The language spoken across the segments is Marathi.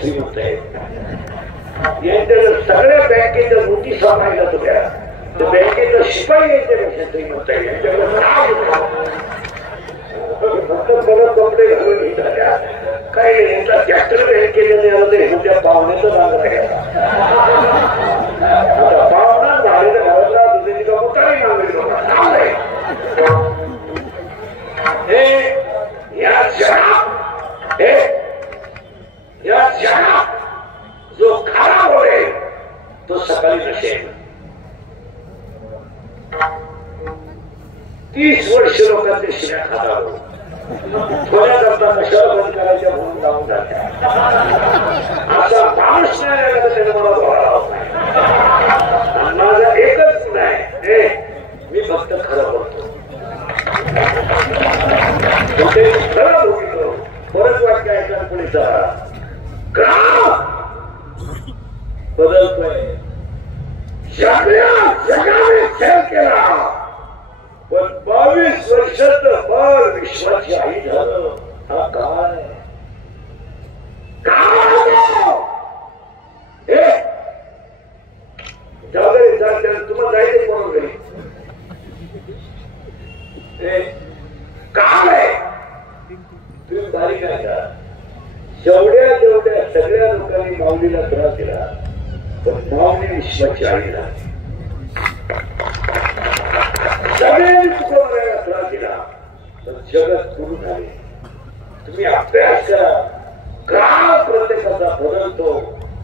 श्रीमंत आहेत. यांच्या सगळ्या बँकेच्या नोटीस पाहिल्या होत्या तर बँकेचा शिपाई यांच्यापेक्षा श्रीमंत आहे. यांच्याकडे फक्त मला कपडे घालून निघाल्या काही नाही. यांचा ट्रॅक्टर बँकेने द्यायला तरी उद्या पाहुण्याचं सांगत आहे. आता पाहुणा झालेल्या घराला दुसरी का मोठाही मागणी नाही. या जगात जो खरा बोलेल तो सकाळी नसेल. 30 वर्ष लोकांचे शिव्या खातात. थोड्या करता कशाला बंद करायच्या म्हणून जाऊन जात्या. असा माणूस नाही आला तर त्याने मला बोलावं नाही. माझा एकच गुण आहे, मी फक्त खरं बोलतो. खरं बोलतो. परत वाक्य ऐकणार पुढे बदलतोय. जगाने खेळ केला पण 22 वर्षात फार विश्वाची आई झालं. हा काय तुम्हाला जायचं कोण घरी काम आहे. तुम्ही बारीक आहे का? जेवढ्या सगळ्या लोकांनी माऊलीला त्रास दिला पण माऊली विश्वाची आई झाली. सगळ्यांनी तुकोबारायला त्रास दिला तर जगत सुरू झाले. तुम्ही अभ्यास करा. काळ प्रत्येकाचा बदलतो.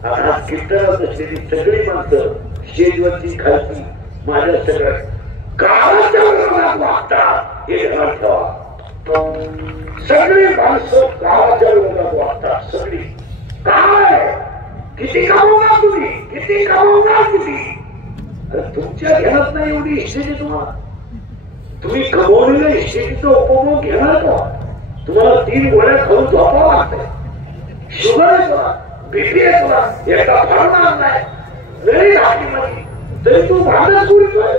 आता कीर्तनात असलेली सगळी माणसं स्टेजवरची खालची माझ्या सगळ्यात काळाच्या विरोधात वागतात हे ध्यानात ठेवा. सगळी माणसं काळाच्या विरोधात वागतात. सगळी काय किती कमवणार तुम्ही, किती कमवणार किती. अरे तुमच्या घेणार नाही एवढी हिस्ट्री तुम्हाला. तुम्ही कमवलेल्या हिस्ट्रीचा उपभोग घेणार का? तुम्हाला 3 गोळ्या खाऊन झोपावं लागतंय. शुगर आहे तुला, बीपी आहे तुला, एकदा भरणार नाही जरी घातली नाही तरी तू भांडण सुरतोय.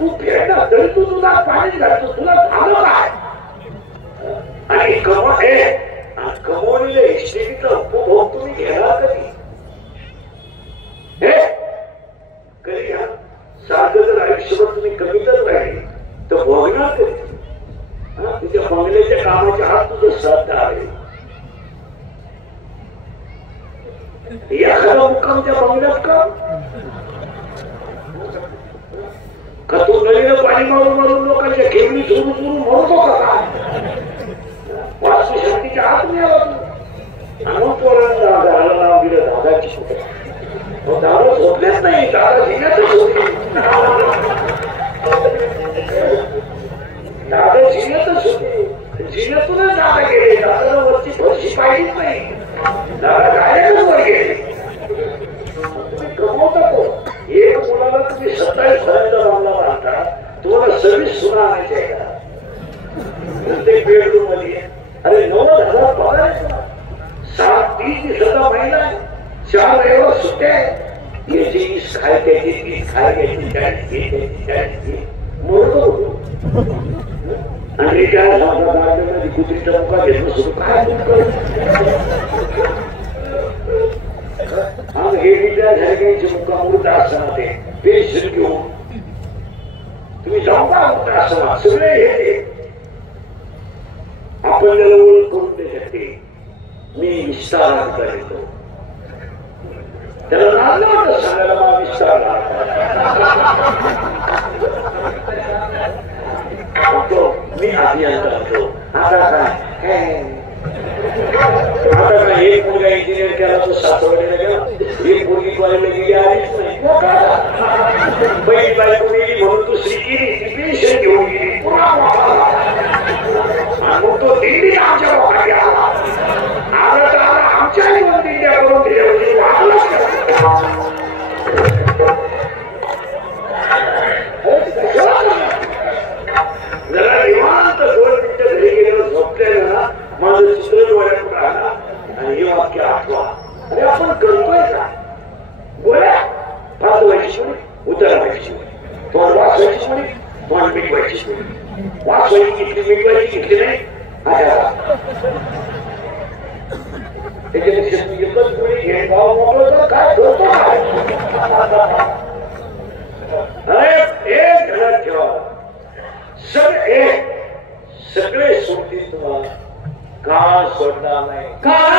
तू फेडणार तरी तू तुला पाणी घालतो. तुला झालं काय? आणि कमवलेल्या हिस्ट्रीचा उपभोग तुम्ही घेणार कधी? कधी घ्या. सारखं जर आयुष्यभर तुम्ही कमीतच राहिले तर भोगणार कधी? तुझ्या बंगल्याच्या कामाच्या हात तुझं श्रद्धा आहे. एखादा मुक्काम त्या बंगल्यात का तू नदीनं पाणी मारून लोकांच्या खेळणी चुरू मरतो का? वास्तुशक्तीच्या हात मिळाला तू. अनुपोरांना घराला नाव दिलं दादाची. दादा झोपलेच नाही. दादा जिन्यातच होते. दादा जिन्यातच होते. जिन्यातूनच दादा गेले. दादाला वरची फरशी पाहिलीच नाही. दादा गाड्यातच वर गेले. तुम्ही कमवता को एक मुलाला तुम्ही 27 फरायचा मामला बांधता. तुम्हाला 26 सुना आणायचे आहे का? प्रत्येक बेडरूम मध्ये अरे 90,000 पगार आहे तुला. 30 दिवसाचा महिना आहे. 4 रविवार सुट्ट्या आहे. याची 20 खाय त्याची 30 खाय घ्यायची 40 घे मोडतो आणि काय मध्ये कुत्रीचा मुका घेतलं सुरू काय हे विचार झाले मुका मूर्त असणार ते पेन्शन घेऊन तुम्ही जाऊ का मूर्त असणार सगळे हे आपण त्याला ओळख करून दे शकते. मी विस्तार करतो त्याला नाव सांगायला मला विस्तार मी अभियंता होतो. आता काय एक मुलगा इंजिनियर केला तो सासवडीला गेला. एक मुलगी कॉलेजला गेली आलीच नाही. पहिली बायको गेली म्हणून दुसरी केली पेन्शन घेऊन गेली. मग तो दिल्ली आमच्या लोकांनी आला तर आला आमच्या दिंड्या करून जरा निवांत 2 मिनिटं घरी गेल्यावर झोपलेलं ना माझं चित्र डोळ्यात राहणार आणि हे वाक्य आठवा. अरे आपण करतोय का? गोळ्या फार व्हायची म्हणे उतरा व्हायची म्हणे तोंड वाचवायची म्हणे तोंड मिटवायची म्हणे वाचवायची घेतली मिटवायची घेतली नाही. त्याच्यापेक्षा तू एकच कोणी घेऊन भाव मोकळं तर काय करतो अरे एक घरात ठेवा सगळे सोडतील तुम्हाला का सोडणार नाही सगळे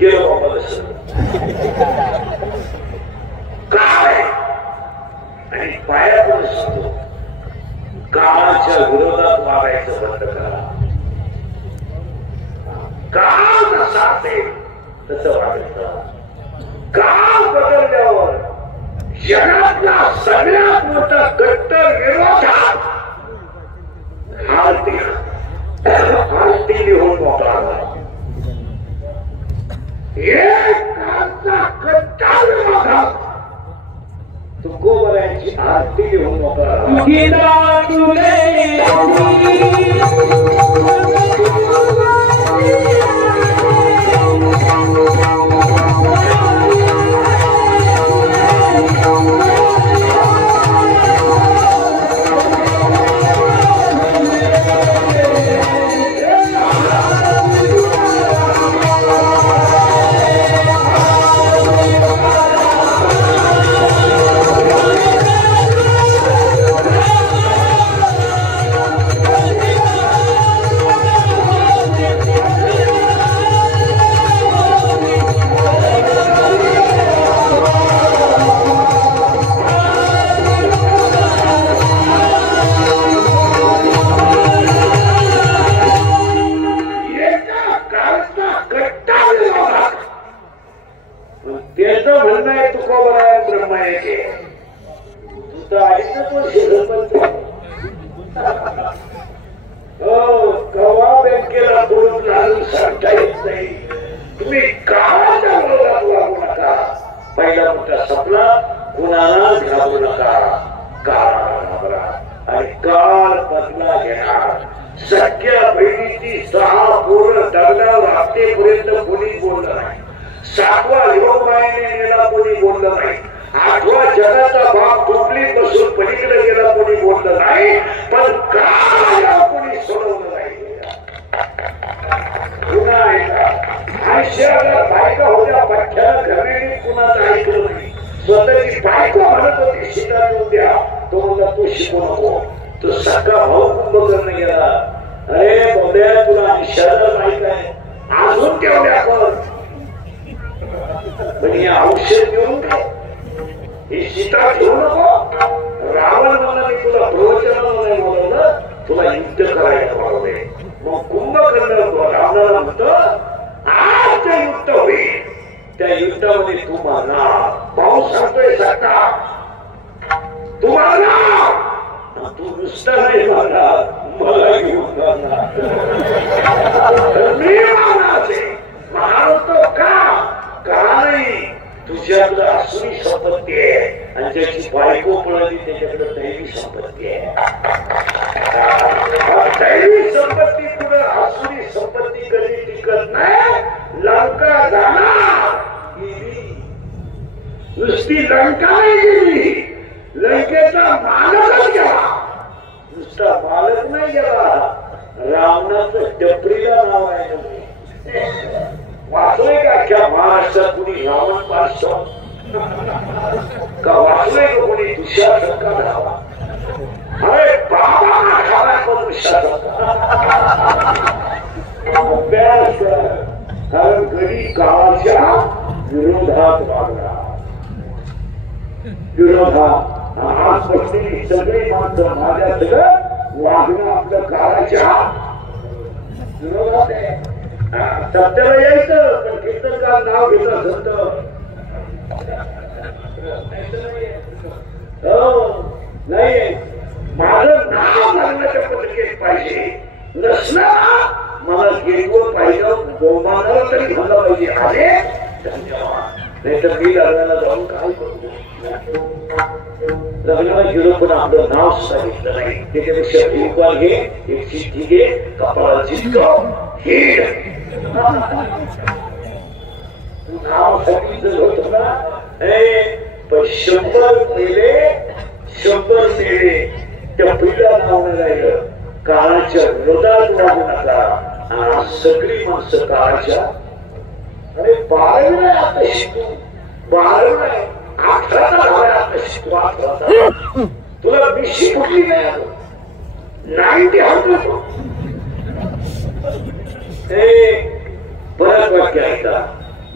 गेलो बाबा काय आणि पाया पण असतो काळाच्या विरोधात वागायचं बंद करा. काळ कसा असेल तसं वागायचं. काळ बदलल्यावर जगातला सगळ्यात मोठा कट्टर विरोधात आरती लिहून मोकळा झाला. कट्टर विरोधात तुकोबरायांची आरती लिहून मोकळा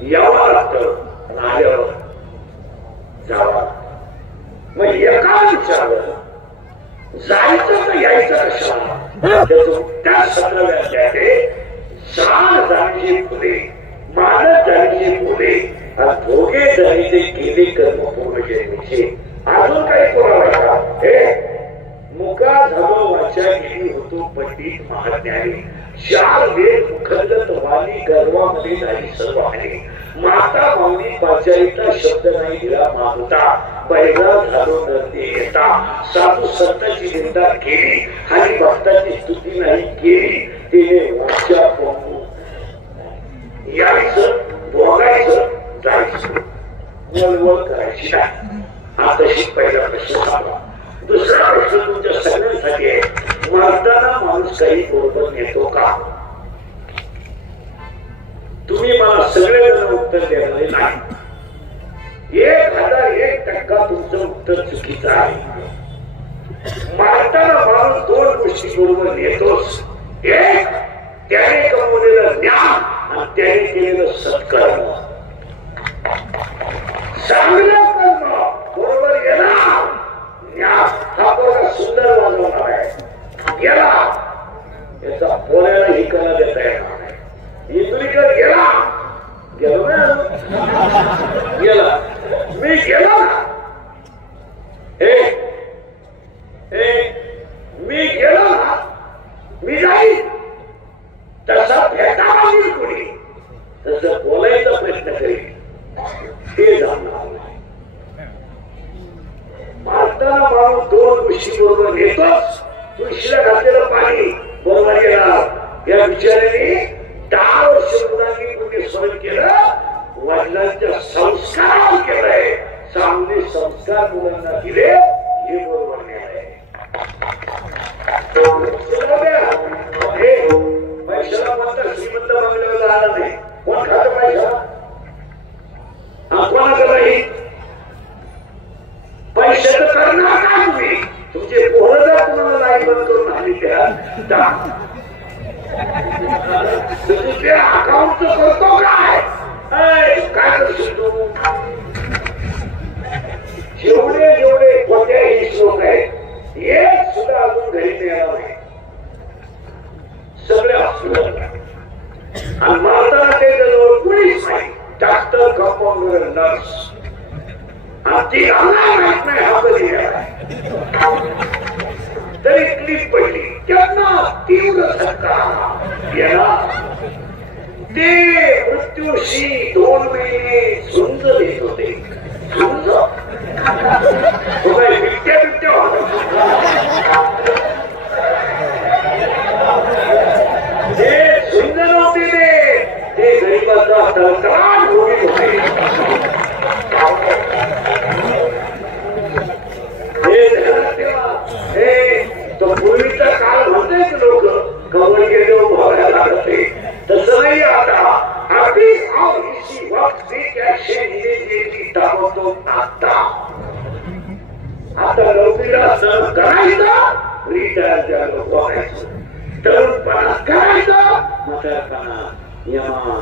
यावं लागतं आणि आल्यावर जावं. मग एका विचारलं जायचं का यायचं कशाला, त्याचं उत्तर 17व्या अध्यायात जाण जाणीचे फुले मानत जाणीचे फुले आणि भोगे जाणीचे केले कर्म पूर्ण जन्मीचे. अजून काही कोणाला का हे मुका झालो वाचा गेली होतो पंडित महाज्ञानी. 4 वेद मुखंदत वाणी गर्वामध्ये नाही सर्व आहे. माता माऊली पाचारीचा शब्द नाही दिला मागता. बैला झालो नरते येता. साधू संतांची निंदा केली आणि भक्ताची स्तुती नाही केली. तिने वाचा पाहून यायचं भोगायचं जायचं वळवळ करायची नाही. हा तशी पहिला प्रश्न झाला. दुसरा प्रश्न तुमच्या सगळ्यांसाठी आहे. मरताना माणूस काही बरोबर नेतो का? तुम्ही मला सगळेजण उत्तर देणारे नाही. 1001% तुमचं उत्तर चुकीचं आहे. मरताना माणूस 2 गोष्टी बरोबर नेतोच. एक त्याने कमवलेलं ज्ञान आणि त्याने केलेलं सत्कर्म. चांगलं कर्म बरोबर येणार. ज्ञान हा बघा सुंदर वाजवणार आहे. गेला याचा बोलायला ही कला देता येणार नाही. इतुरीकर गेला गेलो ना गेला मी गेलो ना मी गेलो ना मी जाईल तसा भेटा नाही कोणी तसं बोलायचा प्रयत्न करेल ते जाणार नाही. मारताना माणूस 2 गोष्टी बरोबर येतोच. तुळशीला घातलेलं पाणी बरोबर येणार. या विचाराने 10 वर्ष मुलांनी पुण्य स्मरण केलं. वडिलांच्या संस्कारावर केलंय. चांगले संस्कार मुलांना दिले हे बरोबर नेलंय. पैशाला मात्र श्रीमंत बंगल्यावर आला नाही. कोण खात पैसा? कोणाचं नाही. पैशाचं करणार का तुम्ही? तुमचे पोरं जर तुम्हाला लाईन बंद करून आली त्या तुझे अकाउंट करतो काय काय करशील तू? जेवढे जेवढे कोणत्याही श्लोक आहेत एक सुद्धा अजून घरी मिळाला नाही. सगळे हॉस्पिटल आणि मारताना ते जवळ कुणीच नाही. जास्त कंपाऊंडर नर्स ती माहित नाही हा कधी तरी क्लिप पडली. त्यांना तीव्र धक्का गेला. ते मृत्यूशी 2 महिने झुंज देत होते. झुंज बिबट्या बिबट्या ते झुंज नव्हते. ते गरीबाचा तळतळाट भोगीत होते. तो पूर्वीचा काळ म्हणते लोक कवर गेले भावायला लागते. तसं नाही आता. अभी और इसी वक्त से कैसे मिलेगी ताबडतोब आता. आता नोकरीला सर करायचं रिटायर झालं बघायचं. तरुणपणा करायचं म्हातारपणा यमा.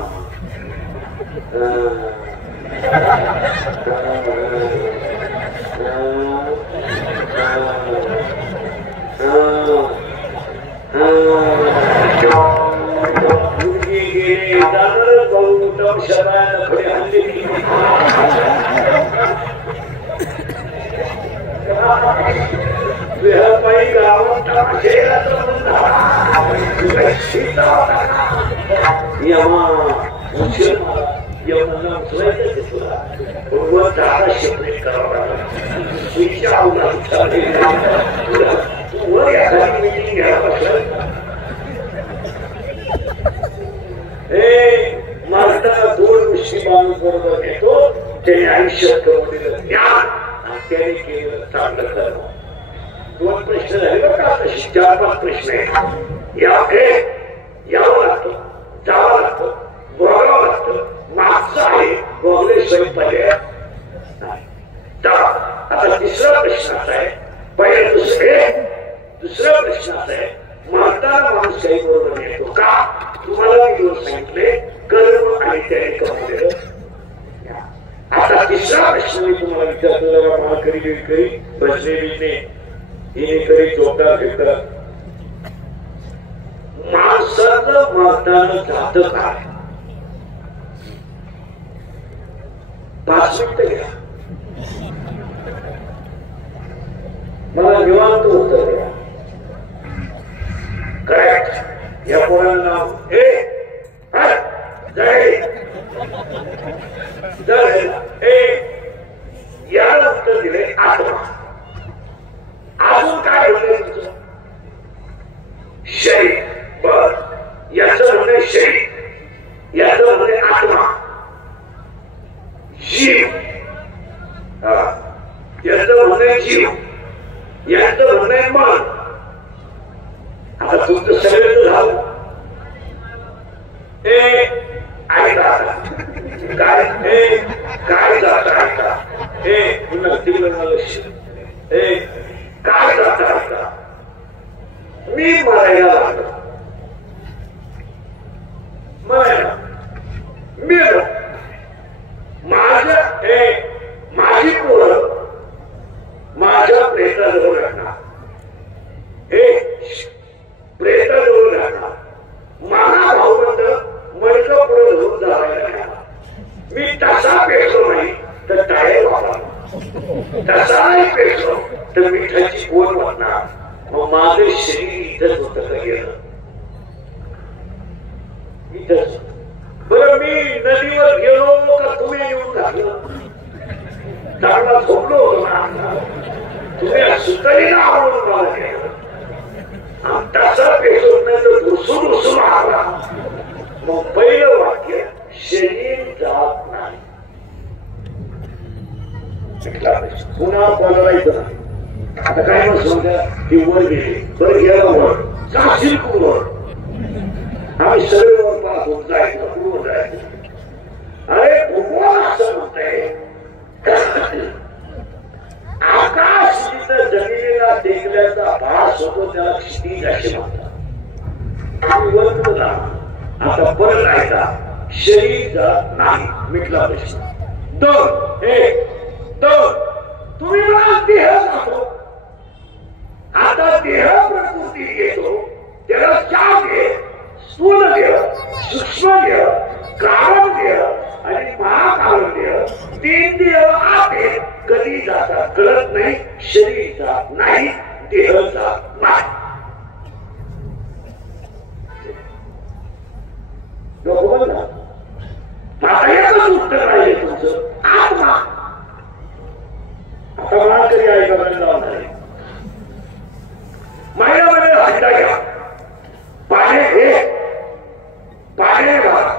त्याने आयुष्यात कमवलेलं ज्ञान आणि त्याने केलेलं चांगलं कर्म. 2 प्रश्न झाले बरं का. तशी 4-5 प्रश्न आहेत. यावं लागतं जावं लागतं भोगावं लागतं. मागचं आहे भोगल्याशिवाय पर्याय नाही. आता 3रा प्रश्न असा आहे. दुसरा प्रश्न असा आहे. मारताना माणूस काही बरोबर येतो का? तुम्हाला मी सांगितले कर्म आणि त्याने कमवलेलं विचारतो जरा माळकरी बिळकरी बसणे बिजणे हिने करी जोरदार फिरतात. माणसाचं मरताना जातं काय? 5 मिनिटं घ्या, मला निवांत उत्तर द्या. करेक्ट. या पोरांना याला उत्तर दिले आत्मा. अजून काय बोलले तुझं? शरीर. बर, याचं म्हणणे शरीर, याचं म्हणणे आत्मा, जीव. याचं म्हणणे जीव, याचं म्हणणे मन. आता तुमचं सगळं झालं. काय काय जात ऐका, पुन्हा तिकडं लक्ष. काय जात ऐका, मी मरायला लागलो, मरायला मेलो. माझी पोरं माझ्या प्रेताजवळ राहणार, प्रेताजवळ राहणार. माझा भाऊबंद मडकं पुढे धरून जायला लागला. मी तसा पेटलो नाही तर टायर वापरला, तसाही पेटलो तर मिठाची पोर वाटणार. मग माझं शरीर इथंच होत का गेलं? इथंच. बरं, मी नदीवर गेलो का तुम्ही येऊन घातलं? चांगला झोपलो होतो ना, तुम्ही सुतळीला आवडून मला केलं. तसा पेटत नाही तर घुसून घुसून आला. मग पहिलं वाक्य, शरीर जात नाही. पुन्हा बोलायचं. आता काय मग समजा ती वर गेली, बरं गेला वर, जाशील वर. आम्ही सगळे वर पाहतो, जायचं पूर्व जायचं. अरे भगवान असं म्हणतंय, आकाश जिथं जमिनीला टेकल्याचा भास होतो त्याला क्षितिज असे म्हणतात. आम्ही वर पुढे जाणार. आता परत ऐका, शरीर जात नाही. मिटला प्रश्न. तुम्ही म्हणाल देह जातो. आता देह प्रकृती येतो, त्याला 4 देह, स्थूल देह, सूक्ष्म देह, कारण देह आणि महाकारण देह. 3 देह आते कधी जातात कळत नाही. शरीर जात नाही, देह जात नाही. आता एकच उत्तर राहिले तुमचं, आत्मा. आता मला तरी ऐकायला लावणार आहे. महिन्यामध्ये हंडा घ्या, पाणी घाला,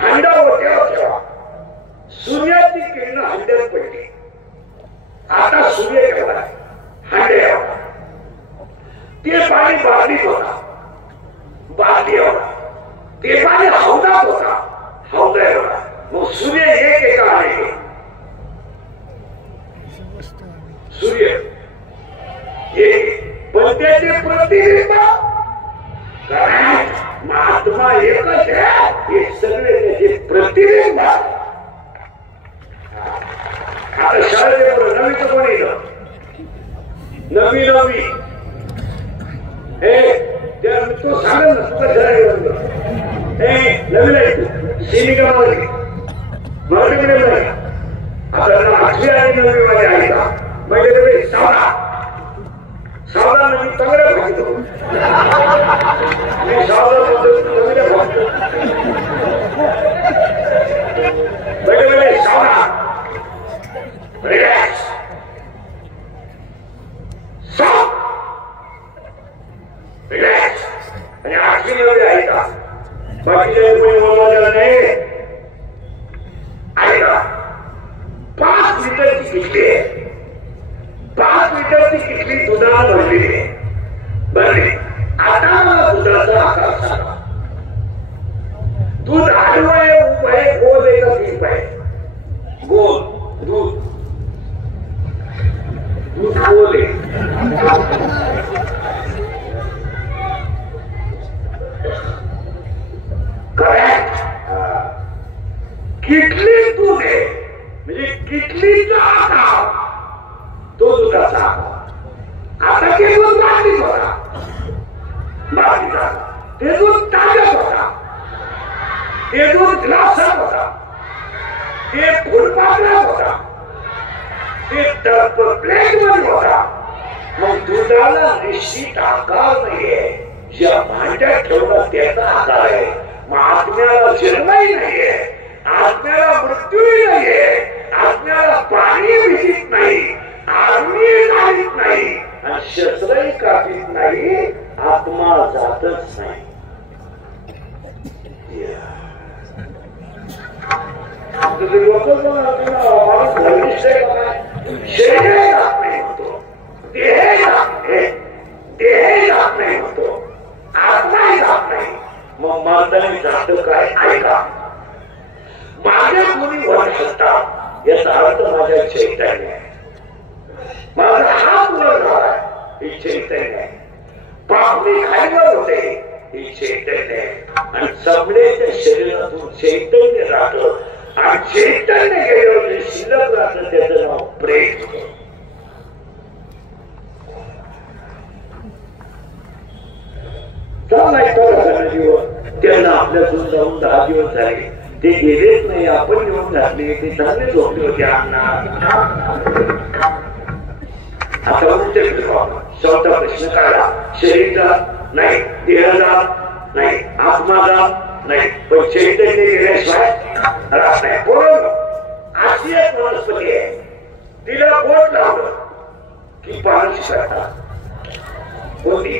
हंडा ओट्यावर ठेवा. सूर्याची किरण हंड्यात पडली. आता सूर्य ठेवला हंड्यावर. ते पाणी बादलीत होता, बादलीवर. ते पाणी हौदात होता, हौदावर. मग सूर्य एक एका आले. सूर्य पण त्याचे प्रतिबिंब महात्मा एकच आहे. हे सगळे त्याचे प्रतिबिंब. आता शाळेत नवीचं कोण येतं? नवी तो सांगेल ना तुझं घर नवीन आहे. सिनिका मराठी मिडियम नाही. आता 8वी आणि 9वी मध्ये आहे का? म्हणजे सावधा म्हणजे चांगल्या भागतो. मी सावधा चांगल्या भागतो. म्हणजे सावधा रिलॅक्स. रिलॅक्स. आणि 8वी 9वी आहे का? बाकीच्या कोणी बोलवायला नाही आहे का? 5 लिटरची किटली आहे. 5 लिटरची किटली दुधाला भरलेली आहे. भरली. आता मला दुधाचा आकार सांगा. दूध आडवं आहे, उभं आहे, गोल आहे का दीप आहे? गोल. दूध गोल आहे. करेक्ट. किटली दूध आहे म्हणजे किटलीचा आकार तो दुधाचा आकार. आता ते दूध बाटलीत होता, बाटलीचा ते दूध ताब्यात होता, ते दूध ग्लासात होता, ते फुलपात्रात होता, ते टप प्लेट मध्ये होता. मग दुधाला निश्चित आकार नाहीये, ज्या भांड्यात ठेवला त्याचा आकार आहे. मग आत्म्याला जन्मही नाहीये, आत्म्याला मृत्यूही नाहीये, आत्म्याला पाणी विहित नाही, आग्नी काढीत नाही आणि शस्त्रही कापीत नाही. आत्मा जातच नाही. लोक शरीर जात नाही होतो, देह जात नाही होतो, आत्माही जात नाही. मग माणसाने जात काय? ऐका, माझ्या कोणी वर शकतात याचा अर्थ माझ्या चैतन्य आहे. माझा हात वर झाला ही चैतन्य आहे. पापणी खालीवर होते ही चैतन्य आहे. आणि चमड्याच्या शरीरातून चैतन्य राहतं आणि चैतन्य गेल्यावर जे शिल्लक राहतं त्याचं नाव प्रेम. त्यांना आपल्यातून जाऊन 10 दिवस झाले, ते गेलेच नाही. आपण येऊन घातले, ते चांगले झोपले होते. आता उलटे चौथा प्रश्न काढला. शरीर जात नाही, देह जात नाही, आत्मा जात नाही, पण चैतन्य गेल्याशिवाय राहत नाही. बरोबर. अशी एक वनस्पती आहे, तिला बोट लावलं की पाणी शिकतात. कोणती?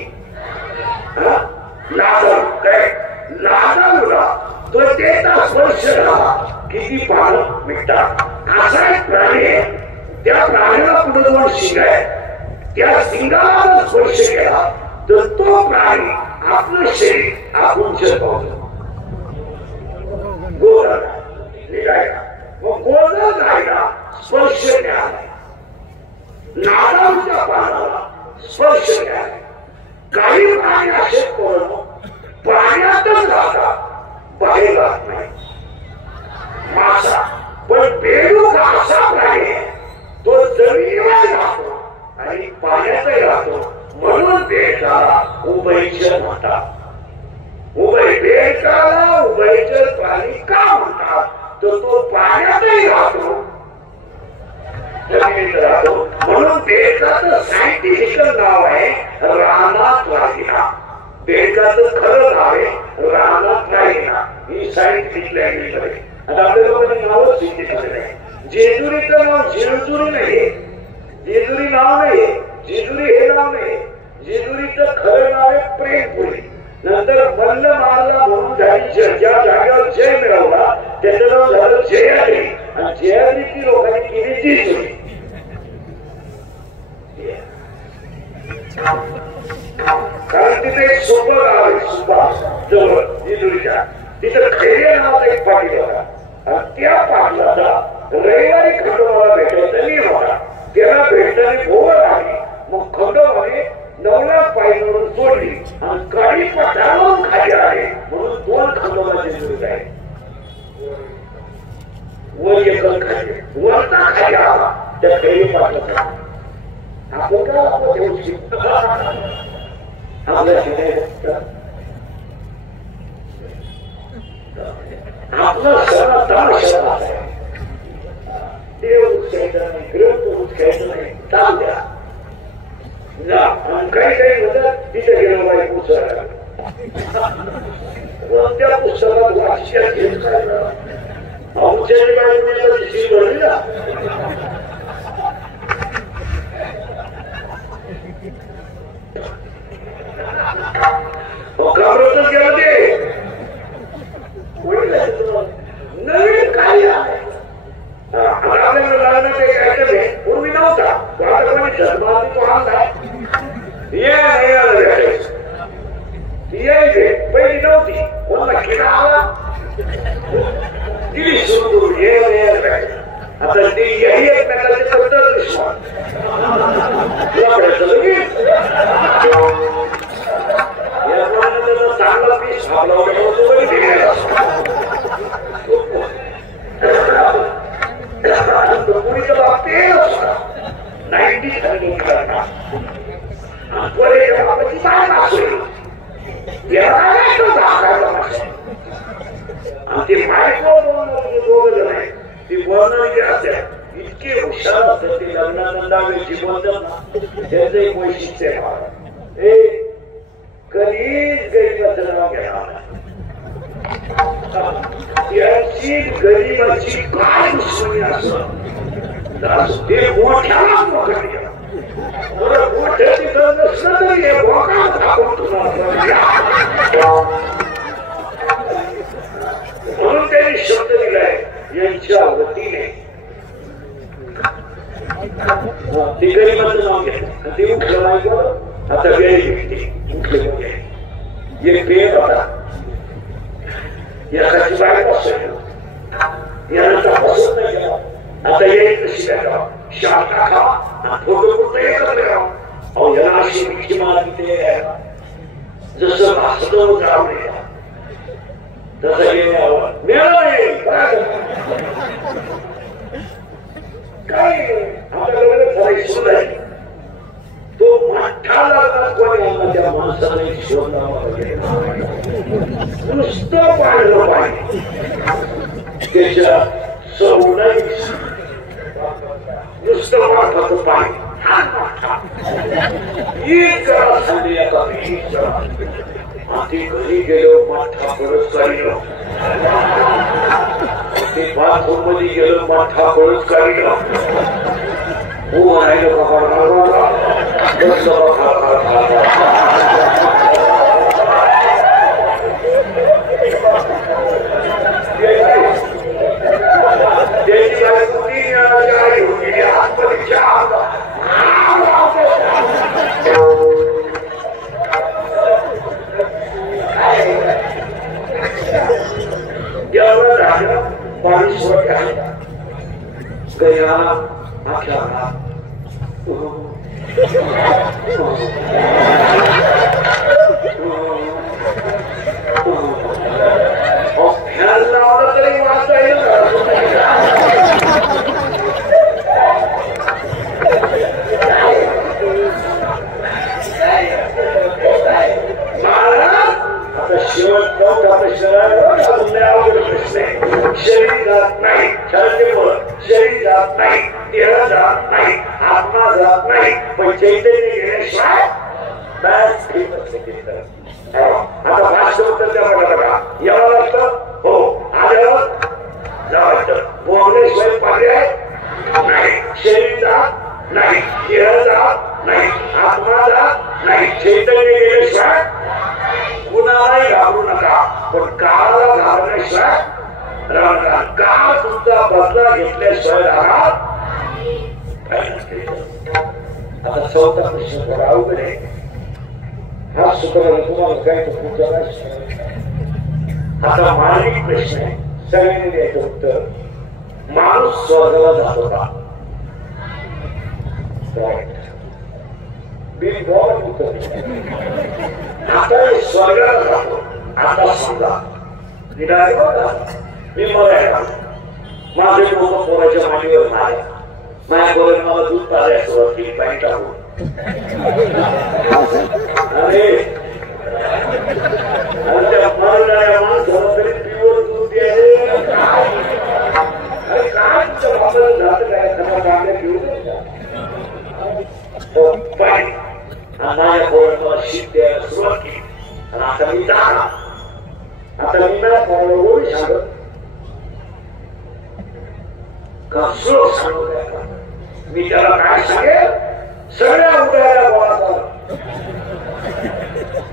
लादल. काय लादल तो त्याचा स्पर्श झाला किती पानं मिटतात. असा एक प्राणी आहे, त्या प्राण्याला पुढे दोन शिंग आहे, त्या शिंगाला जर स्पर्श केला तर तो प्राणी आपलं शरीर आकुंचन पावतो. गोधन निघायला, मग गोधन गायला स्पर्श मिळाला, नारळाच्या पानाला स्पर्श मिळाला. काही प्राणी असे करून पाण्यातच राहतात, बाहेर राहत नाही. मासा पण बेडूक असा प्राणी आहे, तो जमिनीवर राहतो आणि पाण्यातही राहतो. म्हणून बेटाला उभयचर म्हणतात. बेटाला उभयचर प्राणी का म्हणतात? तर तो पाण्यातही राहतो, जमिनीत राहतो. म्हणून बेटाचं सायंटिफिकल नाव आहे रानात राहिला. बेटाचं खरं नाव आहे रानात राहिला. ही सायंटिफिक लँग्वेज आहे. आता आपल्या लोकांनी नावच शिकले नाही. जेजुरीचं नाव जेजुरी नाहीये, जेजुरी नाव नाहीये, जेजुरी हे नाव नाही. जेजुरीचं खरं नाव आहे प्रेमपुरी. नंतर मल्ल मारला म्हणून झाली ज्या जागेवर जय मिळवला त्याचं नाव झालं जयाद्री. आणि जयाद्रीची लोकांनी केली जेजुरी. कारण तिथे एक सोपं गाव आहे, सुपा जवळ जेजुरीच्या. तिथं खैरे नावाचा एक पाटील होता आणि त्या पाटलाचा रविवारी खंडोबाला भेटायचा नियम होता. त्याला भेटताना भोवळ आली. मग खंडोबाने 9 लाख पायरीवरून सोडली आणि काळी पठारावरून खाली आले. म्हणून 2 खंडोबा जेजुरीत आहे. वर एक खाली, वरचा खाली आला त्या खैरे पाटलाचा. आपण का आपल्या आपला सगळा तमाशा आहे. देव उचकायचा नाही, ग्रंथ उचकायचं नाही, ताल द्या. काही म्हणतात तिथे गेलं बाई पुस्तकाला, त्या पुस्तकात वाचल्या घेत करायला. आमच्या बाई शी भरली ना. घाबरतच गेलं ते. नवीन काय आपल्याला लागणार ते काय पूर्वी नव्हता. आता कोणी धर्मात तो आणला पहिली नव्हती. कोणता किडा आला दिली सुरू करून ये. आता ती यही एकमेकाचे पद्धत दुश्मन चांगला पीस भावला मध्ये असतात इतके हुशार असतात ते लग्नानंदावे जीवन त्याचं एक वैशिष्ट्य आहे कधीच गरीबाचं नाव घेणार त्यांची गरीबाची काय दुश्मनी असं ते मोठ्याला पकडले मोठ्या तिथं नसलं तरी हे भोकाळ थापून म्हणून त्यांनी शब्द दिलाय यांच्या वतीने ते गरीबाचं नाव घेतलं ते उठलं नाही आता वेळ घेतली उठले म्हणजे एक पेय होता याची बायको असेल यानंतर हसत नाही गेला आता येईल कशी द्यावा शांता खा फोटो एकत्र राहा अहो याला अशी मिठी मारली ते जसं भासतो जावले तसं काय आपल्याकडे फरायची सुरू आहे तो मोठा लागला कोणी आणला त्या माणसाने शोधला नुसतं पाहिलं पाहिजे त्याच्या सवनाई नुसतं माठाचं पाणी ती घरी गेलो माठा परत काढलं ते बाथरूम मध्ये गेलो माठा परत काढलं हो राहिलं आता मानवी प्रश्न आहे सगळ्यांनी द्यायचं उत्तर माणूस स्वर्गाला जातो का आता स्वर्गाला जातो आता समजा मी मला माझे लोक पोराच्या मांडीवर नाही माझ्या पोराने मला दूध पाजायचं पाणी टाकून अरे त्या मरणाऱ्या माणसाला तरी पिवर दूध द्यायला काय तुमच्या बापाला जातं काय त्यांना कांद्या घेऊन पाणी माझ्या पोरांना शीत द्यायला सुरुवात केली आणि आता मी जाणार आता मी मला पोराला ओळी सांगत का श्लोक सांगू द्या का मी त्याला काय सांगेल सगळ्या उदाहऱ्या गोळा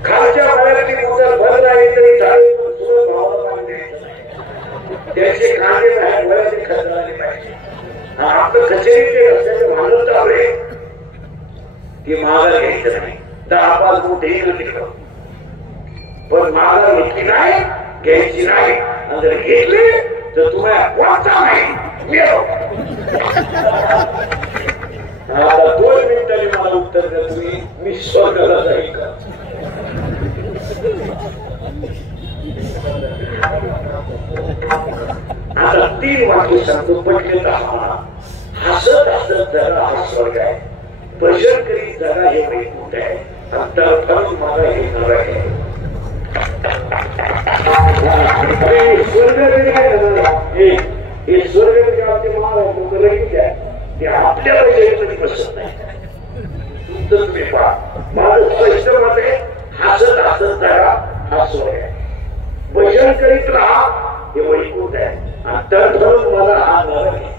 खालच्या पाण्याची मोटर भर नाही तरी झाडे भावाला पाणी द्यायचं त्याचे कांदे बाहेर वयाचे खतराले पाहिजे आपलं कचेरीचे रस्त्याचे भांडण चालू आहे ती माघार घ्यायचं नाही 10-5 मोठे तिकडं पण माघार घेतली नाही घ्यायची नाही आणि जर घेतली तर तुम्हाला वाचा नाही आता 2 मिनिटांनी मला उत्तर द्या तुम्ही मी स्वर्गाला जाईल का आता 3 वाक्य सांगतो पटकन हसत हसत जगा हा स्वर्ग आहे भजन करीत जगा हे वैकुंठ आहे अंतर फल मला हे नव आहे स्वर्ग हे स्वर्ग लगेच आहे ते आपल्या वैजयमध्ये बसत नाही. तुमचं तुम्ही पहा. माझं स्पष्ट मत आहे, हसत हसत जगा हा सोय आहे. भजन करीत राहा हे वैकुंठ आहे. आणि तर धरून मला हा नरक आहे.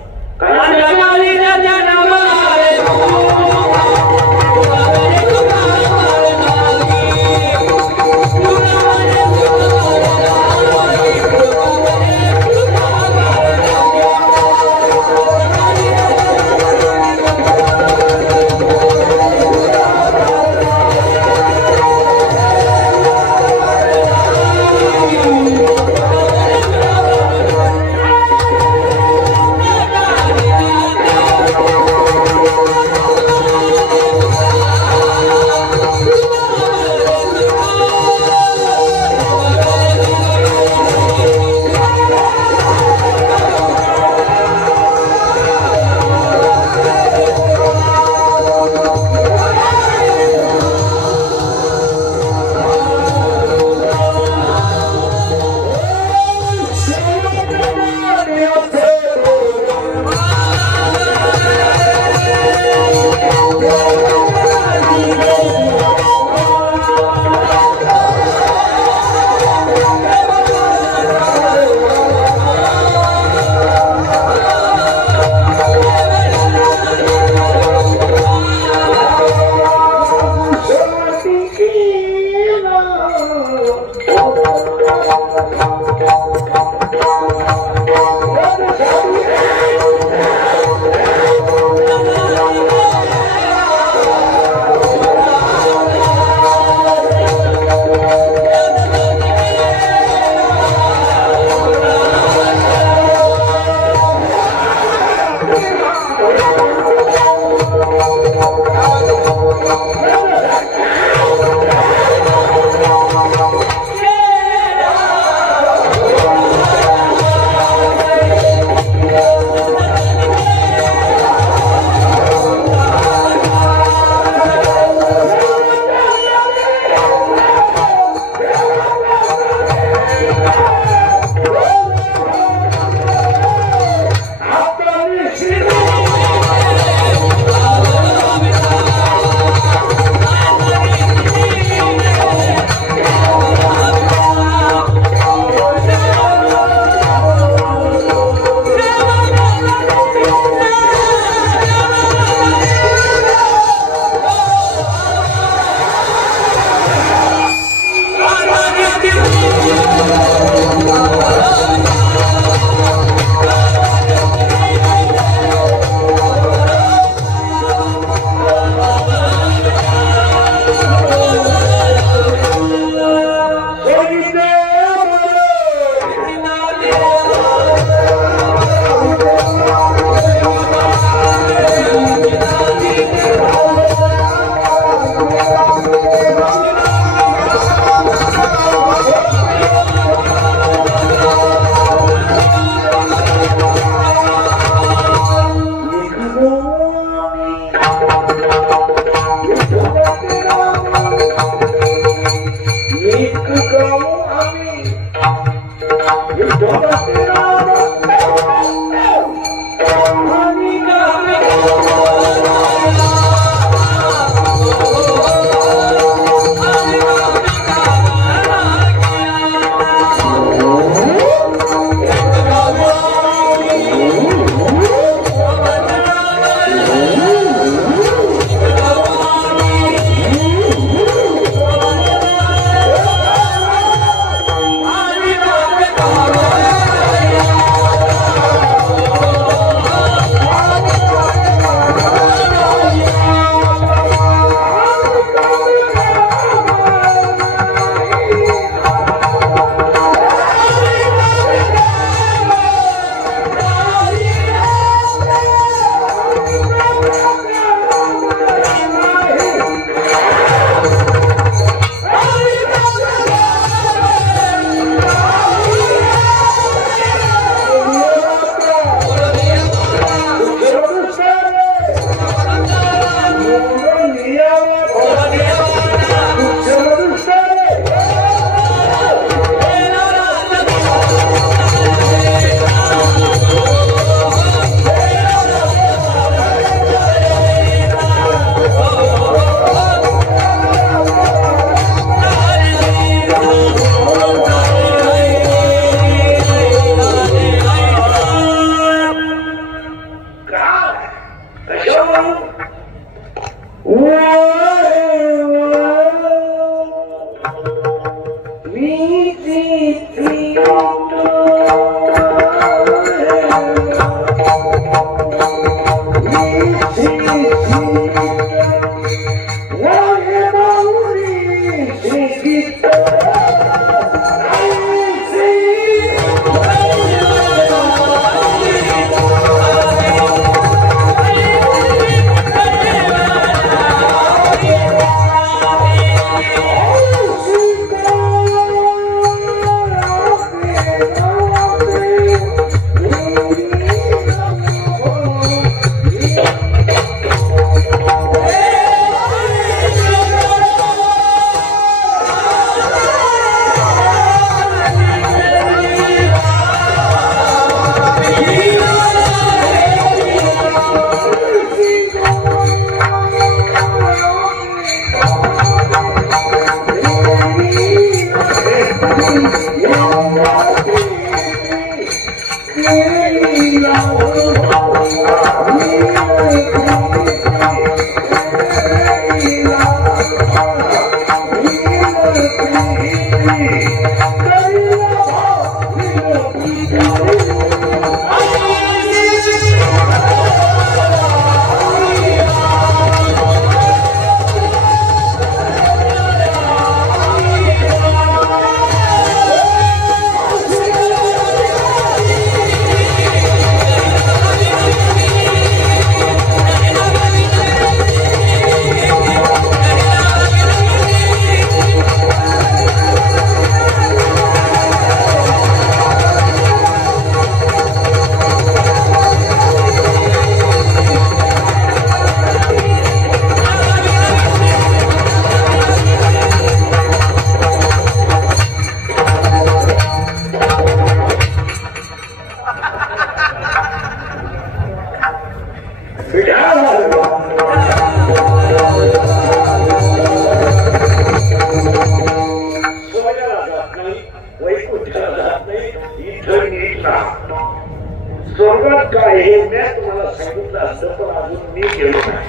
स्वर्गात काय हे मी तुम्हाला सांगितलं असतं पण अजून मी गेलो नाही.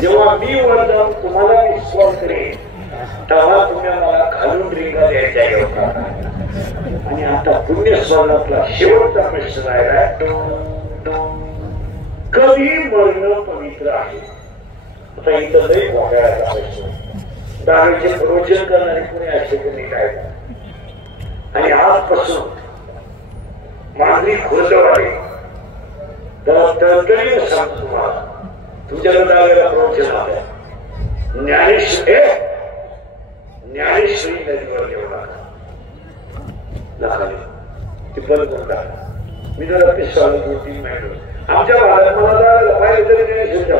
जेव्हा मी वरदान तुम्हाला विश्वास करेन तेव्हा तुम्ही मला घालून रिंगा द्यायच्या होता. आणि आता पुण्य स्वर्गातला शेवटचा प्रश्न राहिला, कधी मरण पवित्र आहे. आता इथं लई मोठ्याचा प्रश्न, दारूचे प्रवचन करणारे कोणी असे कोणी काय. आणि आजपासून माझी खुर्दवाडी त्याला तळतळीने सांगतो तुम्हाला, तुमच्याकडे दाव्याला प्रवचन आल्या ज्ञानेश्वरी नदीवर घेऊ नका ती बंद करून टाका. मी जरा ते सॉल्व 2-3 महिने आमच्या भागात मला जायला पाहिजे तरी ज्ञानेश्वरीच्या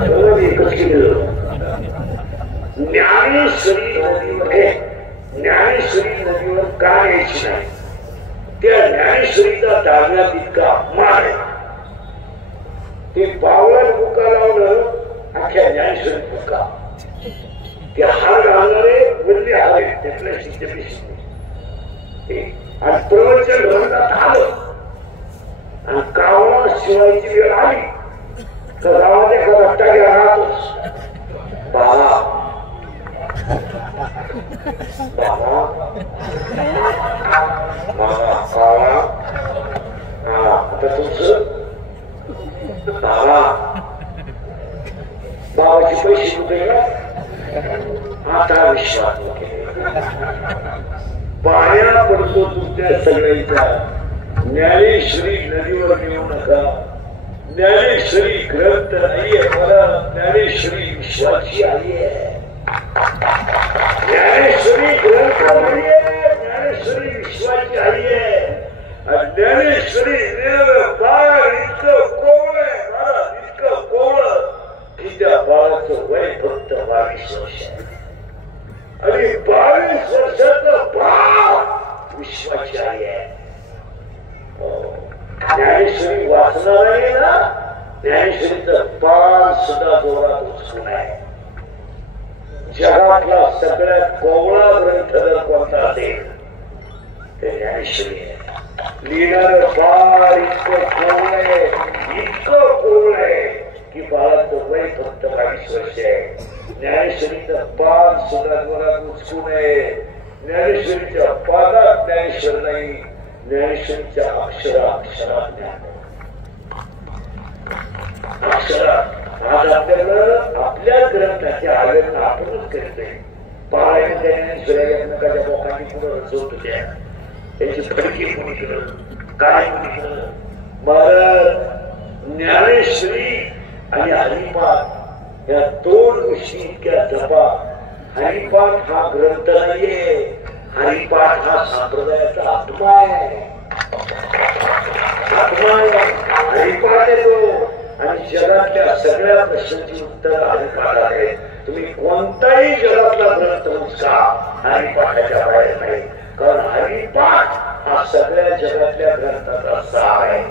फोटो एकच केलं. ज्ञानेश्वरी नदीमध्ये ज्ञानेश्वरी नदीवर का यायची नाही, त्या ज्ञानेश्वरीचा दाव्यात इतका मान आहे. ते पावला बुका लावलं अख्ख्या ज्ञानेश्वरी बुका, ते हार घालणारे वरले हार आहेत त्यातल्या शिष्यपेशी. आणि प्रवचन ग्रंथात आलं आणि कावळा शिवायची वेळ आली तर गावात एका रट्टा घ्या राहतोच. बाबा बाबा बाबा कावळा आता तुमचं बाबा बाबाचे पैसे कुठे का आता विश्वास पाया पडतो तुमच्या सगळ्यांचा. ज्ञानेश्वरी नदीवर नेऊ नका. ज्ञानेश्वरी ग्रंथ नाहीये, मला ज्ञानेश्वरी विश्वाची आई आहे. ज्ञानेश्वरी ग्रंथ नाहीये, ज्ञानेश्वरी विश्वाची आई आहे. ज्ञानेश्वरी बाळ इतकं कोवळ आहे, मला इतकं कोवळ की त्या बाळाचं वय फक्त 22 वर्ष आहे. आणि 22 वर्षाचं बाळ विश्वाची आई आहे. ज्ञानेश्वरी वाचणार आहे ना, ज्ञानेश्वरीचं पान सुद्धा जोरात उचलून आहे. जगातला सगळ्यात कोवळा ग्रंथ जर कोणता असेल ते ज्ञानेश्वरी आहे. लिहिणारं बाळ इतकं कोवळ आहे, इतकं कोवळ आहे की बाळाचं वय फक्त 22 वर्ष आहे. ज्ञानेश्वरीचं पान सुद्धा जोरात उचकू नये. ज्ञानेश्वरीच्या पादात ज्ञानेश्वर नाही, ज्ञानेश्वरीच्या अक्षरात ज्ञान. अक्षरात आज आपल्याला आपल्या ग्रंथाचे आवेदन आपणच करतोय. पारायण ज्ञानेश्वरी एकमेकाच्या बोकांनी पुढे रचवत होत्या. त्याची फडकी कोणी केलं, काय कोणी केलं. महाराज ज्ञानेश्वरी आणि हरिपाठ या दोन गोष्टी इतक्या जपा. हरिपाठ हा ग्रंथ नाहीये, हरिपाठ हा संप्रदायाचा आत्मा आहे. हरिपाठ येतो आणि जगातल्या सगळ्या प्रश्नांची उत्तर हरिपाठ आहे. तुम्ही कोणताही जगातला ग्रंथ उचका, हरिपाठाच्या बाहेर नाही. कारण हरिपाठ हा सगळ्या जगातल्या ग्रंथाचा सार आहे.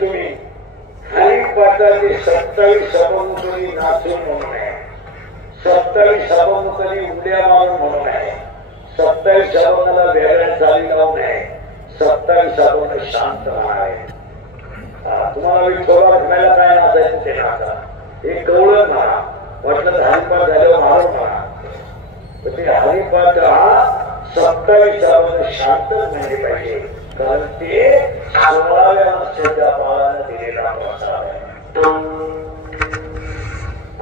तुम्ही हरिपाठाचे 27 सभामुखी नाचून म्हणून आहे, 27 सभामुखांनी उड्या मारून म्हणून आहे, 27 सभामुखांना वेगळ्या चाली लावून आहे, 27 सभामुख शांत आहे. तुम्हाला विठोबा घुमायला काय नाचायचं ते नाचा. एक गवळण म्हणा, वाटलं तर हरिपाठ झाल्यावर मारून म्हणा. ते हरिपाठ हा 27 सभामुख शांतच म्हणले पाहिजे. कारण ते 16व्या वर्षाच्या बाळाला दिलेला प्रसाद आहे.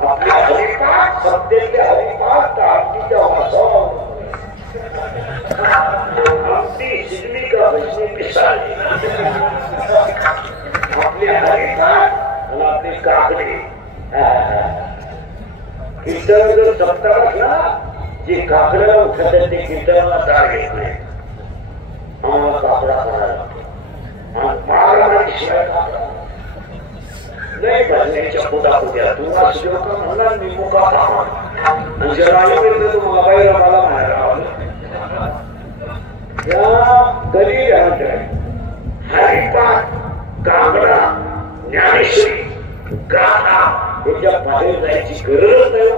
आपल्या हरिपाठ सध्याचे हरिपाठ आरतीच्या वासावर आरती शिजली का भजनी पिसाळली. आपले हरिपाठ आणि आपले काकडे कीर्तन जर सप्ताह असला, जे काकड्याला उठत ते कीर्तनाला टाळ घेत नाही. आम्हाला कापडा करायला शिवाय कापडा नाही. भजनेच्या पोटापुट्या तू असं का म्हणणार मी मोका आणि जरा तुम्हाला बाहेर मला म्हणायला या गरीब हरिपाठ काकडा ज्ञानेश्वरी गाथा याच्या बाहेर जायची गरज नाही.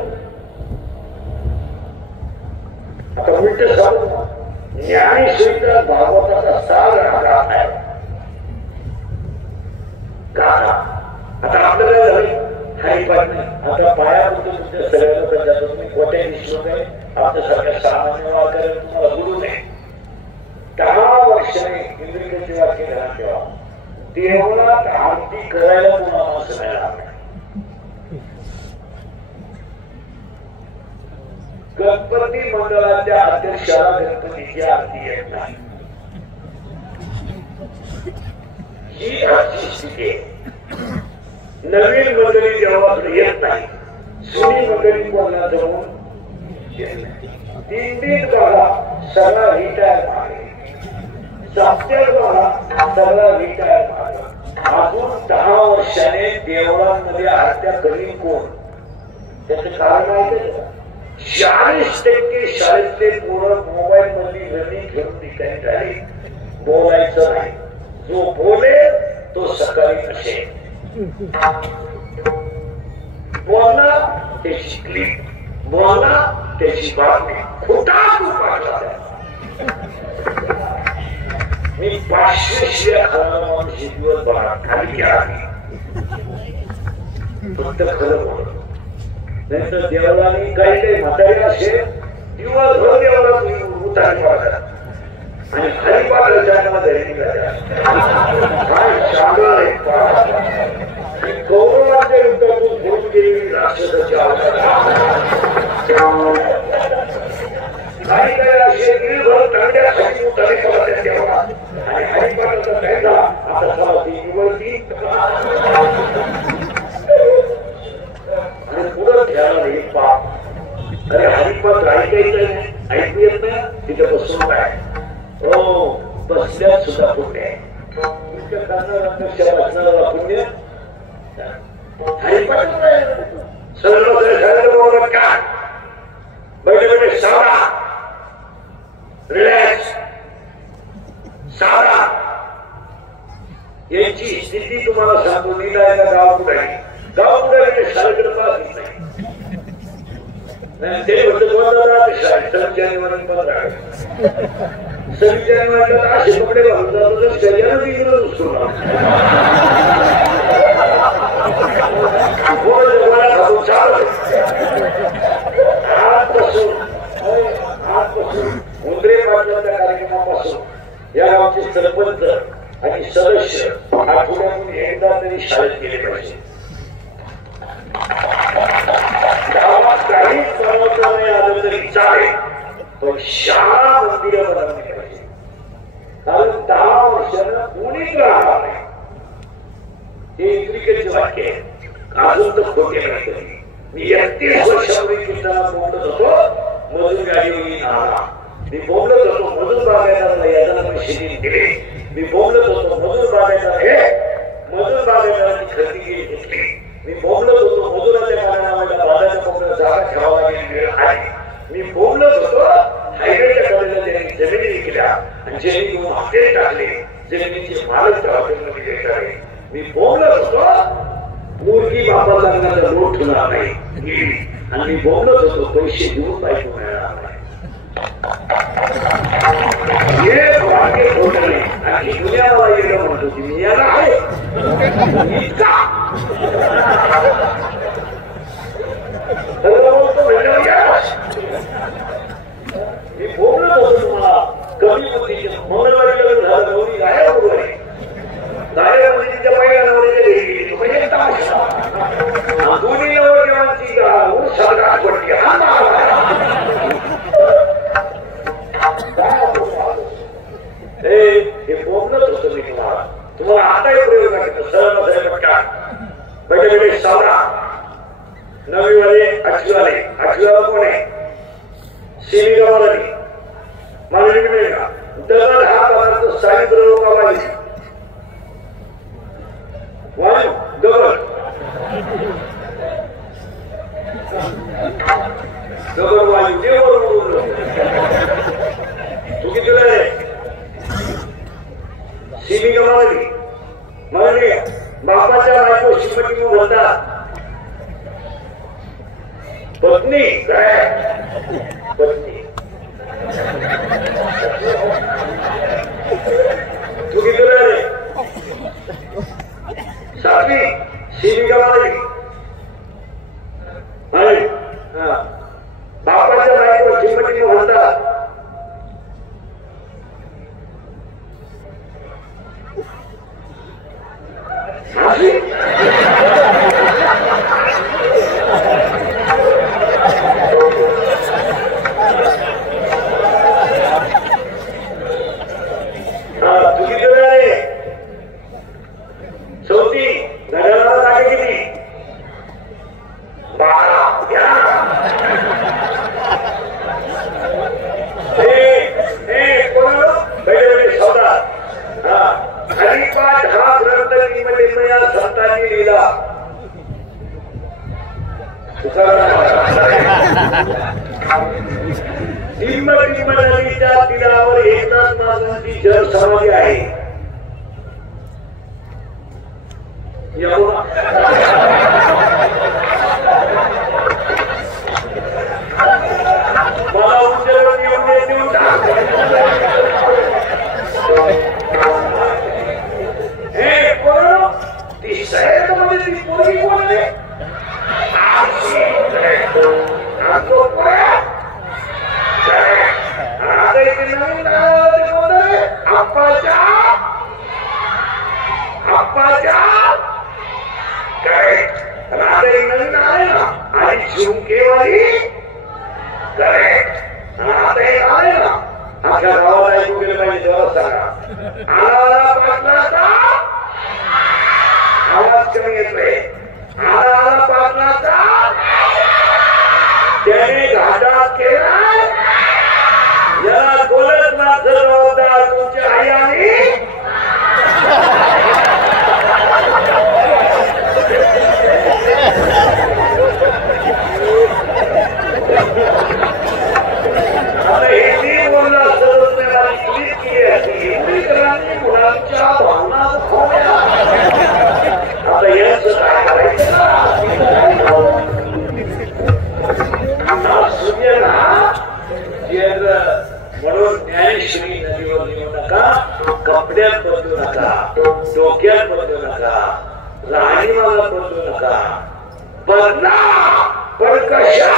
आता उलट सांगू, ज्ञानेश्वरीचा भागवताचा सार गाथा आहे. गाथा आता आपल्याला हरिपाठ नाही. आता पायाबद्दल तुमच्या सगळ्या लोकांच्या तुम्ही कोट्या विश्लोक आहे, आपल्यासारख्या सामान्य वाक्याला तुम्हाला बोलू नये. 10 वर्षाने इंद्रियाचे वाक्य घरात ठेवा. देवळात आरती करायला तुम्हाला माणसं नाही लागणार. गणपती मंडळाच्या अध्यक्षाला गणपतीची आरती येत नाही. ही आजची स्थिती आहे. नवीन मंडळी देवाकडे येत नाही, जुनी मंडळी कोणाला जाऊन येत नाही. 3 काळा सगळा रिटायर मागे, 7 काळा सगळा रिटायर मागे. अजून 10 वर्षाने देवळांमध्ये आरत्या करीन कोण? त्याचं कारण माहिती आहे. 40% शाळेतले पोरं मोबाईल मधली रनिंग घेऊन ठिकाणी झाली. बोलायचं नाही. जो बोलेल तो सकाळी नसेल. बोलला त्याची क्लिप, बोलला त्याची बातमी, खोटा मी 500 शिया खाणारा माणूस दिवस बघा खाली घ्या, फक्त खरं बोल. नाही तर देवळाने काही काही म्हातारी असे दिवसभर देवळा तुम्ही उतारी पाहता आणि हरिपाठाच्या धरी काय शांगळ आहे. कौरवांच्या युद्धातून घेऊन गेलेली राक्षसाची काही काही असे अरे हरिपाठ ऐकायचं नाही, ऐकू येत नाही, तिथे बसून काय हो बसल्यात सुद्धा पुण्य वाचनाला पुण्य हरिपाठ सर्व बरोबर का बैठे बैठे सारा रिलॅक्स सारा यांची स्थिती तुम्हाला सांगू नीला गावापुढे शाळेकडे पास नाही ते म्हणत 6 जानेवारी 15 6 जानेवारीला असे कपडे घालून जातो तर शरीरानं दिलं नसतो मुंद्रे पाटलाच्या कार्यक्रमापासून या गावचे सरपंच आणि सदस्य आठवड्यातून एकदा तरी शाळेत गेले पाहिजे. गावात काहीच बनवता नाही आलं तरी चालेल, पण शाळा मंदिरं बनवली पाहिजे. कारण 10 वर्षानं कोणीच राहणार नाही. हे इंग्लिशचे वाक्य आहे, अजून तर खोटे नाही. मी 31 वर्षापूर्वी कीर्तनात बोलत होतो मजूर गाडी आला, मी बोलत होतो मजूर बागायदाराला यादना शेती दिले, मी बोलत होतो मजूर बागायदार हे मजूर बागायदारांची खरेदी घेतली, मी बोलत होतो मजुराच्या कारणाला बाजाराच्या कोपऱ्यात जागा ठेवावा लागेल वेळ आहे, मी बोलत होतो हायवेच्या कडेला त्यांनी जमिनी विकल्या आणि जमिनी घेऊन हॉटेल टाकले, जमिनीचे मालक त्या हॉटेलमध्ये घेतले, मी बोलत होतो मुलगी बाबा लग्नाचा लोट होणार नाही आणि मी बोलत होतो पैसे देऊन बायको मिळणार नाही. हे वाक्य बोलले आणि दुनियाला येणं म्हणतो की मी याला आहे इतका मी बोलत होतो तुम्हाला कमी बुद्धीचे मंगळवारी लग्न झालं गौरी गाया बरोबर आहे गाया मुलीच्या पहिल्या नवरीच्या घरी गेली तो म्हणजे दोन्ही नवरदेवांची सरकार पडली हे बोलत होतं मी तुम्हाला आताही प्रयोग आहे सरळ पटका बैठे बैठे सावरा 9वी वाले 8वी वाले 8वी वाला कोण आहे सेमी गावाला मला मिळेल का दररोज हा पदार्थ साहित्य लोकांना दगड वायू देवर तू किती रे सिमी गमावली म्हणजे बापाच्या बायको श्रीमती म्हणतात पत्नी काय पत्नी तू किती रे सातवी सिमी गमावली बापाच्या बायको श्रीमती म्हणतात तीरावर एकनाथ महाराजांची जल समाधी आहे. मला उंचेवर येऊन हे कोण ती शहर मध्ये ती पोरगी कोण आहे नवीन आहे ना आणि झुमकेवाली करेक्ट आता हे आहे ना अख्या गावाला ऐकू गेले पाहिजे तेव्हा सांगा आला पाटलाचा आवाज कमी येतोय आला पाटलाचा त्याने घाटा कपड्यात बदलू नका, डोक्यात बदलू नका, राहणीमानात बदलू नका, बदला पण कशा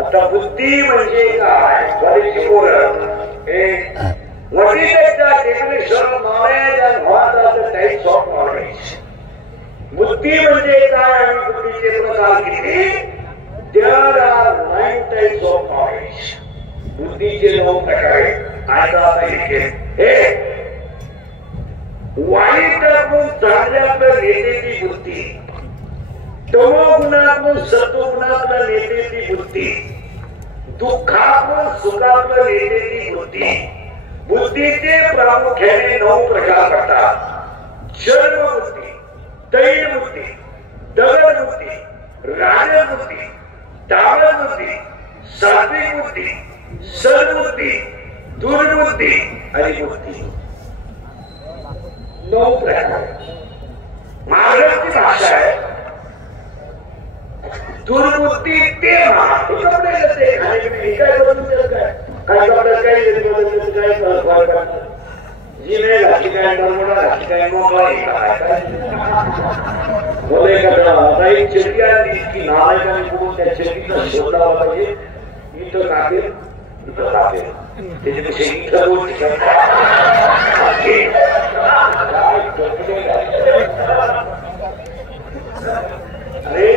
आता बुद्धी म्हणजे काय? बरीचशी पोरं what is the definition of knowledge and what are the types of knowledge? बुद्धी म्हणजे काय आणि बुद्धीचे प्रकार किती? There are 9 types of knowledge. बुद्धीचे 9 प्रकार आहेत. आता हे वाईटातून चांगल्याकडे नेतेची बुद्धी, तमोगुणातून सत्वगुणाकडे नेतेची बुद्धी, दुःखातून सुखाकडे नेतेची बुद्धी. बुद्धीचे प्रामुख्याने 9 प्रकार पडतात. शर्म बुद्धी, दैव बुद्धी, दगड बुद्धी, राजबुद्धी, तामस बुद्धी, सात्विक बुद्धी, सद्बुद्धी, दुर्बुद्धी आणि बुद्धी. 9 प्रकार. महाराष्ट्री भाषा आहे. दुर्बुद्धी ते जी नाही घातली काय नरमोडा घातली काय मोकळा बोले आता एक चिरकी आली की नालायकाने बघून त्या चिरकीचा शोध लावला पाहिजे. इथं कापेल इथं कापेल त्याच्यापेक्षा इथं दोन ठिकाण अरे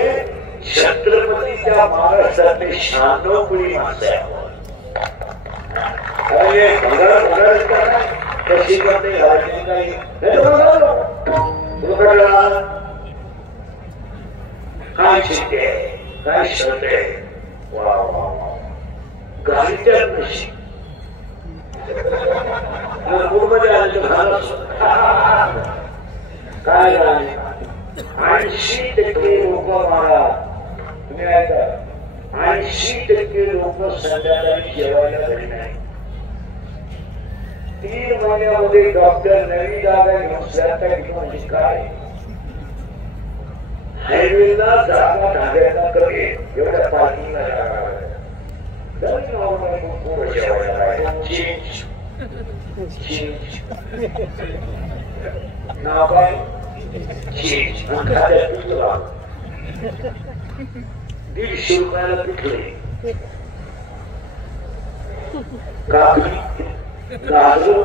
छत्रपतीच्या महाराष्ट्रातले 96 कोटी माणसं आहे. अरे कशी करते काही काय शिकते काय शरते वा वा गाडीच्या नशी पूर्वमध्ये आलं तर झालं काय झालं. 80% लोक महाराज तुम्ही ऐका 80% लोक संध्याकाळी जेवायला घरी नाही. 3 महिन्यामध्ये डॉक्टर नवी जागा घेऊन स्वतः म्हणजे काय हायवेला जागा ढाब्याला कमी एवढ्या पार्किंगला जागा नाव काय 150 रुपयाला पिठले काकडी गाजर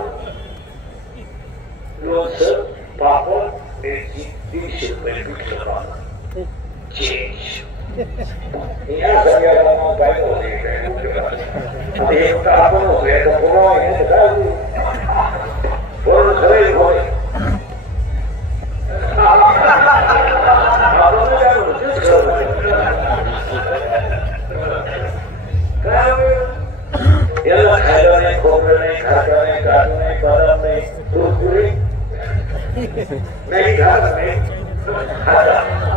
लोणचं पापड मिरची 150 रुपये पिठलं पापड चेंज या सगळ्या काय होते आपण होतोय पुन्हा खाता नाही, काजू नाही, बदाम नाही, कुरकुरे मॅगी खाता नाही,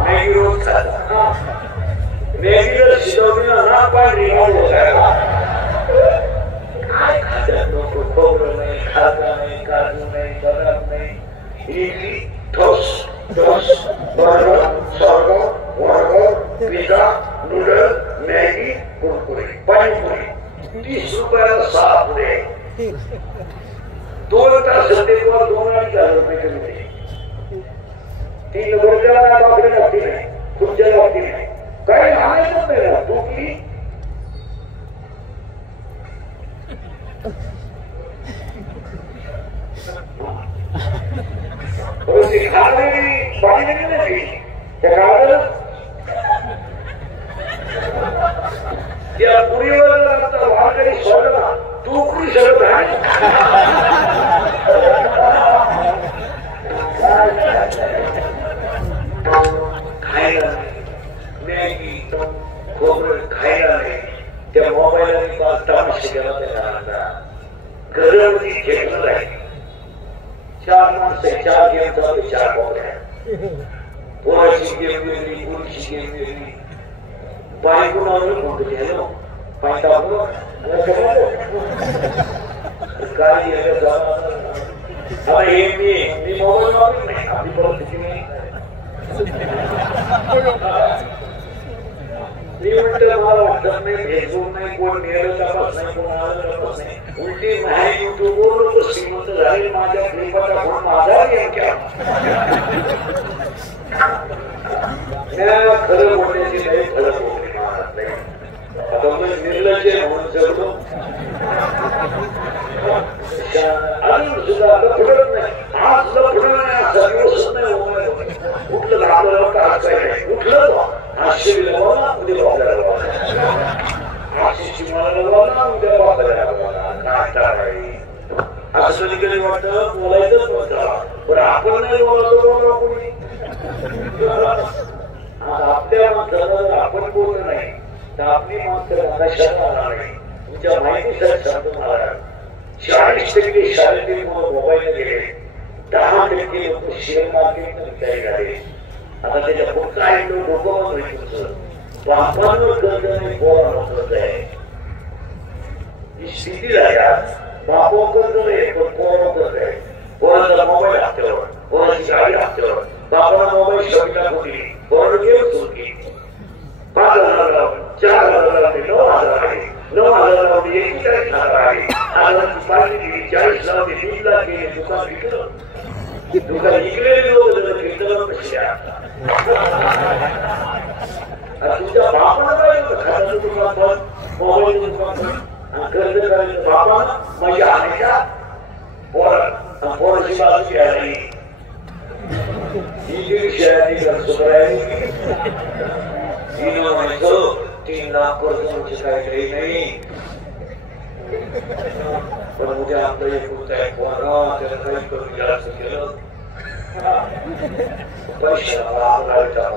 मॅगी रोज खाता. मॅगी जर शिजवली ना ना पाणी काय खात्यात नको. खोबरं नाही, खाता नाही, काजू नाही, बदाम नाही, इडली ठोस ठोस, burger, burger, burger, pizza, noodle, Maggi, Kurkure, panipuri 30 रुपयाला 6 पुढे. 2 तास संध्याकाळ 2-2.5 रुपये कमी. 3 वर्षाला काय बाकडे लागते नाही, खुर्च्या लागते नाही, काही आणायचं नाही ना. टोपली पाणी नाही त्या काळाला त्या पुरीवर वारकरी सोडला टोकरी सगळं आहे. खायला मॅगी खोबरं खायला नाही. त्या मोबाईलने पाच तमाशे केला त्या घरामध्ये घेतलं आहे. 4 माणसं 4 गेम चालू 4 बोकड्या. पोराची गेम वेगळी, पुरीची गेम वेगळी. बायको नावलं म्हणतो हॅलो पाय टाकलो काय मी मोबाईल वापरत नाही. आपली परिस्थिती नाही. मी म्हणतो मला वाटत नाही, फेसबुक नाही, कोण नेलं तपास नाही, कोण आलं तपास नाही. उलटी नाही युट्यूबवर लोक श्रीमंत झाले. माझ्या फ्लिपकार्टला फोन माझा गेम केला. खरं बोलण्याची नाही, खरं बोलणे आता निर्लज्ज म्हणून जगलो. अजून सुद्धा लफडत नाही. आज लफडत नाही, असा दिवस नाही. उठलं आपल्याला काय नाही, उठलं आश्चर्य बोला, उद्या बापल्याला बोला, आशिषची मला बोला, उद्या बापल्याला बोला. काय असं कधी कधी वाटतं बोलायचंच नव्हतं. बरं आपण नाही बोलायचं, बोला कोणी. आपल्या माणसाला आपण बोललं नाही तर आपली माणसं कशाला राहणार नाही. तुमच्या माहितीसाठी सांगतो मला, 40% शाळेतील मुलं मोबाईल गेले, 10% लोक शेअर मार्केट विचारी झाले. आता त्याच्या पुढचा आहे तो डोकं होईल तुमचं. बापांवर कर्ज नाही, पोरांवर कर्ज आहे. ही स्थिती झाली आज. बापावर कर्ज नाही पण पोरांवर कर्ज आहे. पोरांचा मोबाईल हातावर, पोरांची गाडी हातावर. बापाला मोबाईल शॉपिंग होती, पोरांना गेम सुटली. 5,000 लावून 4,000 लावले, 9,000 आले, 9,000 लावले 41,000 आले. आजाराची पार्टी दिली, 40 लावले, 3 लाख गेले. दुकान विकलं. दुकान विकलेले लोक जर कीर्तन कशी तुमच्या बापानं काय होतं, खात्याचं दुकान बंद, मोबाईलचं दुकान बंद आणि कर्ज करायचं. बापानं मजा आणायच्या पोराची बाजू घ्यायला ही दीडशे सुधारायला 3 लाख कर्ज काहीतरी नाही. पण उद्या आपलं एक होत आहे पोरा, त्याला काही करून जास्त केलं पैशाला आपल्याला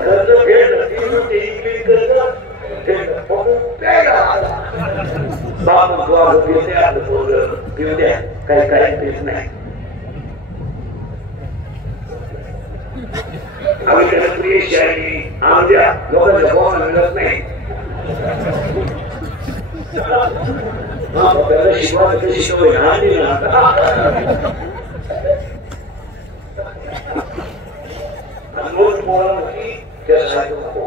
कर्ज फेडलं बाप पिऊ द्या, काही काही पीत नाही. आम्ही त्याला प्रिय आणून द्या, लोकांच्या भावाला मिळत नाही. त्याला शिकवा शिकवय त्याच्यासाठी नको,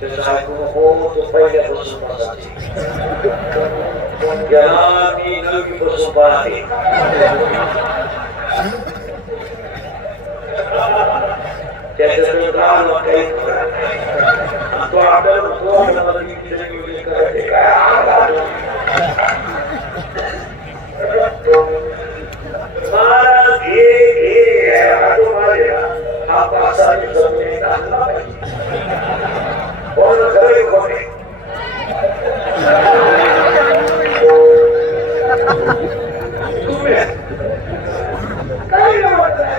त्याच्यासाठी नको. तो पहिल्यापासून पासायची त्याला मी नवीपासून पाहते. त्याच्यातून काम काही तो आपल्याला करायचे काय हा पासा आणला पाहिजे. काय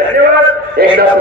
धन्यवाद एकदा